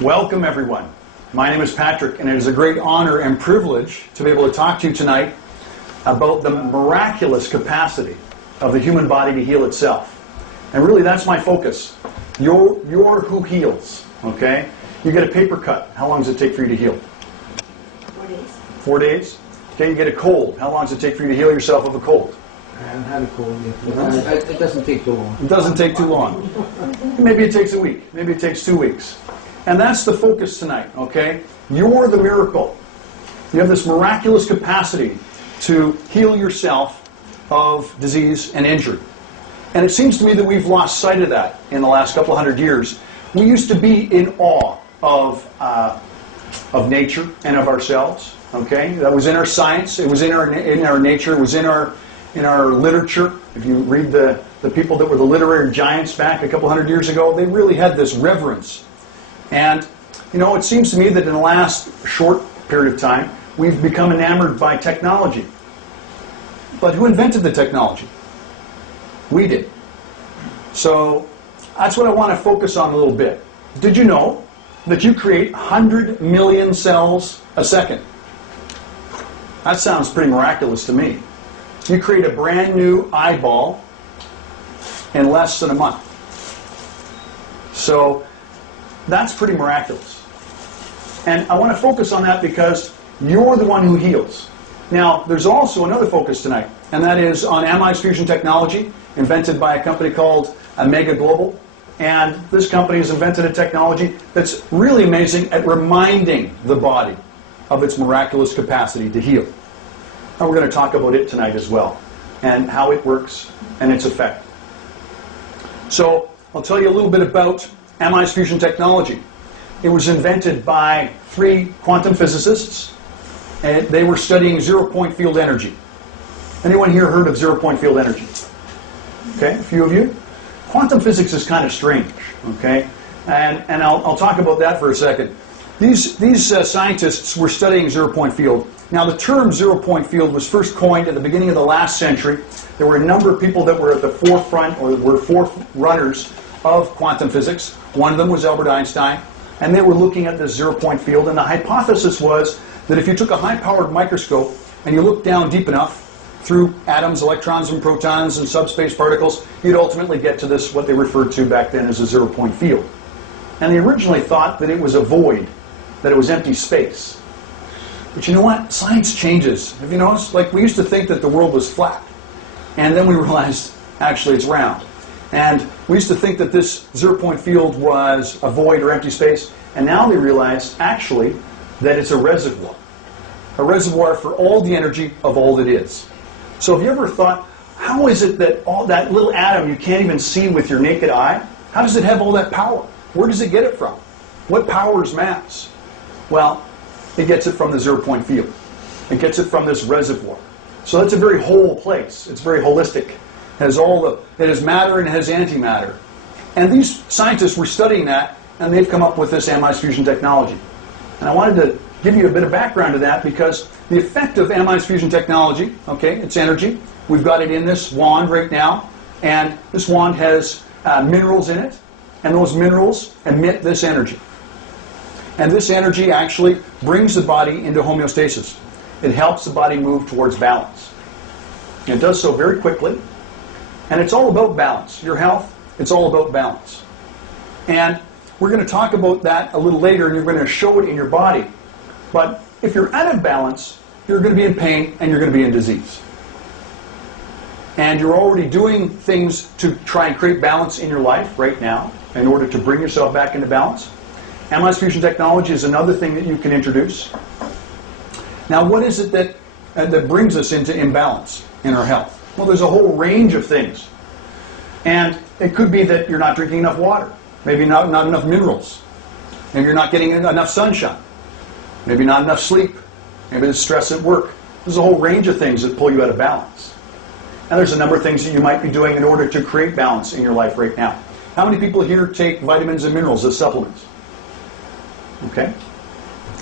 Welcome everyone. My name is Patrick, and it is a great honor and privilege to be able to talk to you tonight about the miraculous capacity of the human body to heal itself. And really that's my focus. You're who heals, okay? You get a paper cut, how long does it take for you to heal? 4 days. 4 days? Okay, you get a cold, how long does it take for you to heal yourself of a cold? I haven't had a cold yet. It doesn't take too long. It doesn't take too long. Maybe it takes a week, maybe it takes 2 weeks. And that's the focus tonight, okay? You're the miracle. You have this miraculous capacity to heal yourself of disease and injury. And it seems to me that we've lost sight of that in the last couple of 100 years. We used to be in awe of nature and of ourselves, okay? That was in our science, it was in our nature, it was in our literature. If you read the people that were the literary giants back a couple 100 years ago, they really had this reverence. And, you know, it seems to me that in the last short period of time, we've become enamored by technology. But who invented the technology? We did. So that's what I want to focus on a little bit. Did you know that you create 100 million cells a second? That sounds pretty miraculous to me. You create a brand new eyeball in less than a month. So that's pretty miraculous. And I want to focus on that because you're the one who heals. Now, there's also another focus tonight, and that is on Amized Fusion Technology, invented by a company called Amega Global. And this company has invented a technology that's really amazing at reminding the body of its miraculous capacity to heal. And we're going to talk about it tonight as well, and how it works and its effect. So, I'll tell you a little bit about Amized Fusion Technology. It was invented by 3 quantum physicists, and they were studying zero-point field energy. Anyone here heard of zero-point field energy? Okay, a few of you? Quantum physics is kind of strange, okay? And I'll talk about that for a second. These scientists were studying zero-point field. Now, the term zero-point field was first coined at the beginning of the last century. There were a number of people that were at the forefront, or were forerunners of quantum physics. One of them was Albert Einstein, and they were looking at this zero-point field, and the hypothesis was that if you took a high-powered microscope and you looked down deep enough through atoms, electrons, and protons, and subspace particles, you'd ultimately get to this, what they referred to back then as a zero-point field. And they originally thought that it was a void, that it was empty space. But you know what? Science changes. Have you noticed? Like, we used to think that the world was flat, and then we realized, actually, it's round. And we used to think that this zero-point field was a void or empty space, and now they realize, actually, that it's a reservoir for all the energy of all that is. So have you ever thought, how is it that all that little atom you can't even see with your naked eye, how does it have all that power? Where does it get it from? What powers mass? Well, it gets it from the zero-point field. It gets it from this reservoir. So that's a very whole place. It's very holistic. It has matter and it has antimatter. And these scientists were studying that, and they've come up with this Amized Fusion technology. And I wanted to give you a bit of background to that, because the effect of Amized Fusion technology, okay, it's energy. We've got it in this wand right now, and this wand has minerals in it, and those minerals emit this energy. And this energy actually brings the body into homeostasis. It helps the body move towards balance. And it does so very quickly. And it's all about balance. Your health, it's all about balance. And we're going to talk about that a little later, and you're going to show it in your body. But if you're out of balance, you're going to be in pain and you're going to be in disease. And you're already doing things to try and create balance in your life right now in order to bring yourself back into balance. Amized Fusion Technology is another thing that you can introduce. Now, what is it that brings us into imbalance in our health? Well, there's a whole range of things. And it could be that you're not drinking enough water, maybe not enough minerals, maybe you're not getting enough sunshine, maybe not enough sleep, maybe there's stress at work. There's a whole range of things that pull you out of balance. And there's a number of things that you might be doing in order to create balance in your life right now. How many people here take vitamins and minerals as supplements? Okay,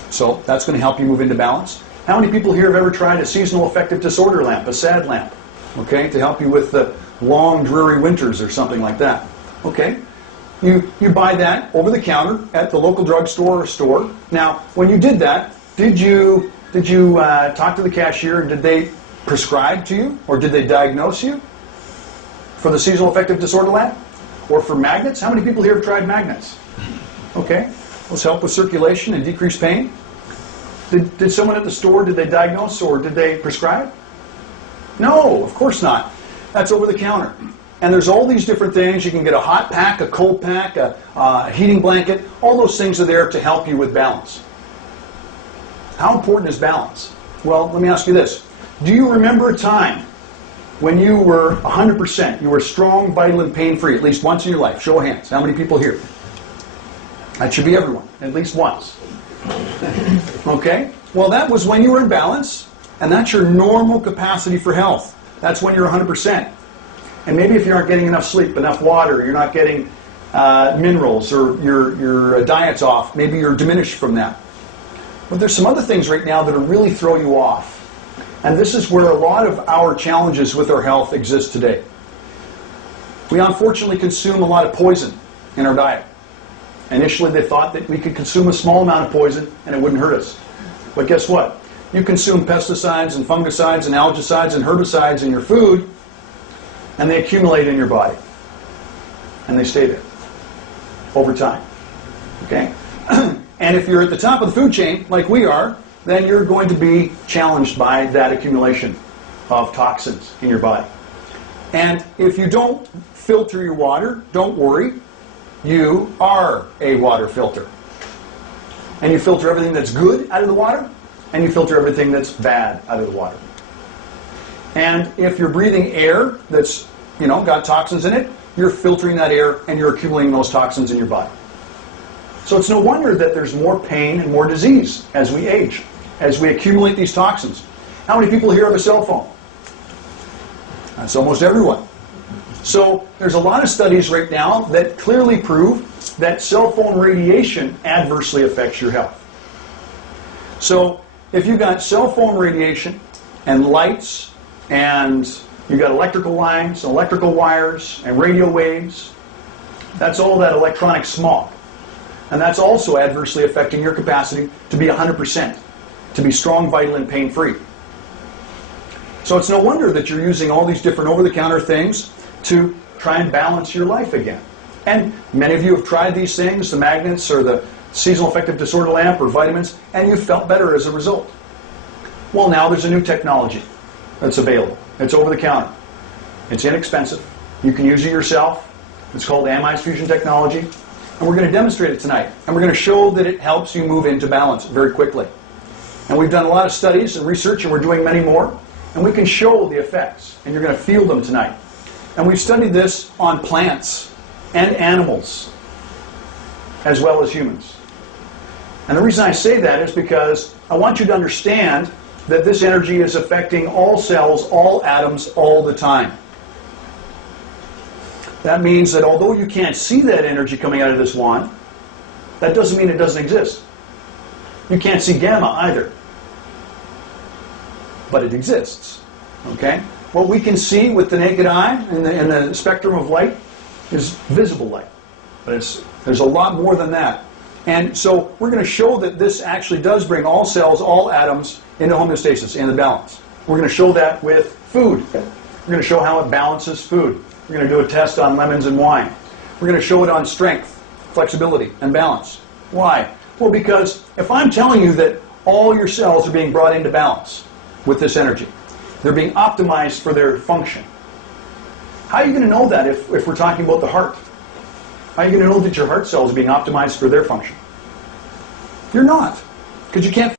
so that's going to help you move into balance. How many people here have ever tried a seasonal affective disorder lamp, a SAD lamp, okay, to help you with the long, dreary winters or something like that? Okay, You buy that over the counter at the local drugstore or store. Now, when you did that, did you talk to the cashier and did they prescribe to you or did they diagnose you for the seasonal affective disorder lab or for magnets? How many people here have tried magnets? Okay, those help with circulation and decrease pain. Did someone at the store, did they diagnose or did they prescribe? No, of course not. That's over the counter. And there's all these different things. You can get a hot pack, a cold pack, a heating blanket. All those things are there to help you with balance. How important is balance? Well, let me ask you this. Do you remember a time when you were 100%, you were strong, vital, and pain-free, at least once in your life? Show of hands. How many people here? That should be everyone, at least once. Okay? Well, that was when you were in balance, and that's your normal capacity for health. That's when you're 100%. And maybe if you aren't getting enough sleep, enough water, you're not getting minerals, or your diet's off, maybe you're diminished from that. But there's some other things right now that will really throw you off. And this is where a lot of our challenges with our health exist today. We unfortunately consume a lot of poison in our diet. Initially they thought that we could consume a small amount of poison and it wouldn't hurt us. But guess what? You consume pesticides and fungicides and algicides and herbicides in your food, and they accumulate in your body. And they stay there over time. Okay? And if you're at the top of the food chain, like we are, then you're going to be challenged by that accumulation of toxins in your body. And if you don't filter your water, don't worry, you are a water filter. And you filter everything that's good out of the water, and you filter everything that's bad out of the water. And if you're breathing air that's, got toxins in it, you're filtering that air and you're accumulating those toxins in your body. So it's no wonder that there's more pain and more disease as we age, as we accumulate these toxins. How many people here have a cell phone? That's almost everyone. So there's a lot of studies right now that clearly prove that cell phone radiation adversely affects your health. So if you've got cell phone radiation and lights and you've got electrical lines and electrical wires and radio waves, that's all that electronic smog. And that's also adversely affecting your capacity to be 100%, to be strong, vital, and pain-free. So it's no wonder that you're using all these different over-the-counter things to try and balance your life again. And many of you have tried these things, the magnets or the seasonal affective disorder lamp or vitamins, and you've felt better as a result. Well, now there's a new technology that's available. It's over the counter. It's inexpensive. You can use it yourself. It's called Amized Fusion Technology. And we're going to demonstrate it tonight. And we're going to show that it helps you move into balance very quickly. And we've done a lot of studies and research, and we're doing many more. And we can show the effects. And you're going to feel them tonight. And we've studied this on plants and animals, as well as humans. And the reason I say that is because I want you to understand that this energy is affecting all cells, all atoms, all the time. That means that although you can't see that energy coming out of this wand, that doesn't mean it doesn't exist. You can't see gamma either. But it exists. Okay? What we can see with the naked eye in the spectrum of light is visible light. But there's a lot more than that. And so we're going to show that this actually does bring all cells, all atoms into homeostasis, into balance. We're going to show that with food. We're going to show how it balances food. We're going to do a test on lemons and wine. We're going to show it on strength, flexibility, and balance. Why? Well, because if I'm telling you that all your cells are being brought into balance with this energy, they're being optimized for their function. How are you going to know that if we're talking about the heart? How are you going to know that your heart cells are being optimized for their function? You're not, because you can't